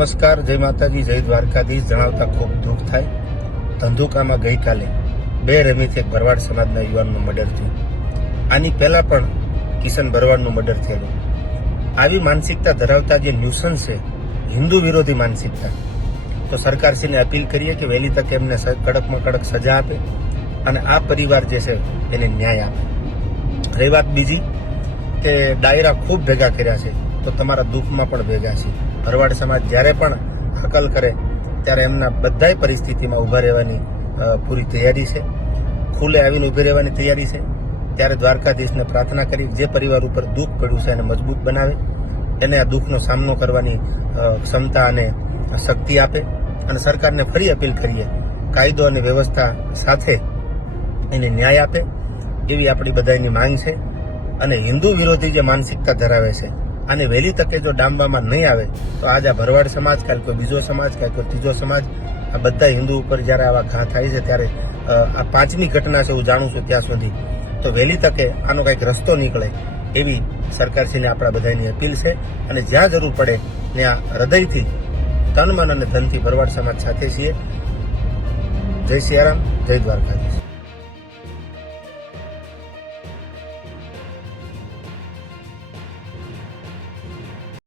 નમસ્કાર, જય માતાજી, જય દ્વારકાધીશ. જણાવતા ખૂબ દુઃખ થાય. ધંધુકામાં ગઈકાલે 2 રમીથી એક ભરવાડ સમાજના યુવાનનું મર્ડર થયું. આની પહેલા પણ કિશન ભરવાડનું મર્ડર થયેલું. આવી માનસિકતા ધરાવતા જે ન્યુસન્સ છે, હિન્દુ વિરોધી માનસિકતા, તો સરકારશ્રીને અપીલ કરીએ કે વહેલી તકે એમને કડકમાં કડક સજા આપે અને આ પરિવાર જે છે એને ન્યાય આપે. રહી વાત બીજી કે ડાયરા ખૂબ ભેગા કર્યા છે, તો તમારા દુઃખમાં પણ ભેગા છે. ભરવાડ સમાજ જ્યારે પણ હકલ કરે ત્યારે એમના બધાય પરિસ્થિતિમાં ઊભા રહેવાની પૂરી તૈયારી છે. ખુલ્લે આવીને ઊભી રહેવાની તૈયારી છે. ત્યારે દ્વારકાધીશને પ્રાર્થના કરી જે પરિવાર ઉપર દુઃખ પડ્યું છે એને મજબૂત બનાવે, એને આ દુઃખનો સામનો કરવાની ક્ષમતા અને શક્તિ આપે. અને સરકારને ફરી અપીલ કરીએ, કાયદો અને વ્યવસ્થા સાથે એને ન્યાય આપે એવી આપણી બધાની માંગ છે. અને હિન્દુ વિરોધી જે માનસિકતા ધરાવે છે અને વહેલી તકે જો ડામવામાં નહીં આવે તો આજ આ ભરવાડ સમાજ, કાલ કોઈ બીજો સમાજ, કાલ કોઈ ત્રીજો સમાજ, આ બધા હિન્દુ ઉપર જ્યારે આવા ઘા થાય છે ત્યારે આ 5મી ઘટના છે હું જાણું છું ત્યાં સુધી, તો વહેલી તકે આનો કંઈક રસ્તો નીકળે એવી સરકારશ્રીને આપણા બધાની અપીલ છે. અને જ્યાં જરૂર પડે ત્યાં હૃદયથી, તન, મન અને ધનથી ભરવાડ સમાજ સાથે છીએ. જય સિયારામ, જય દ્વારકાધીશ.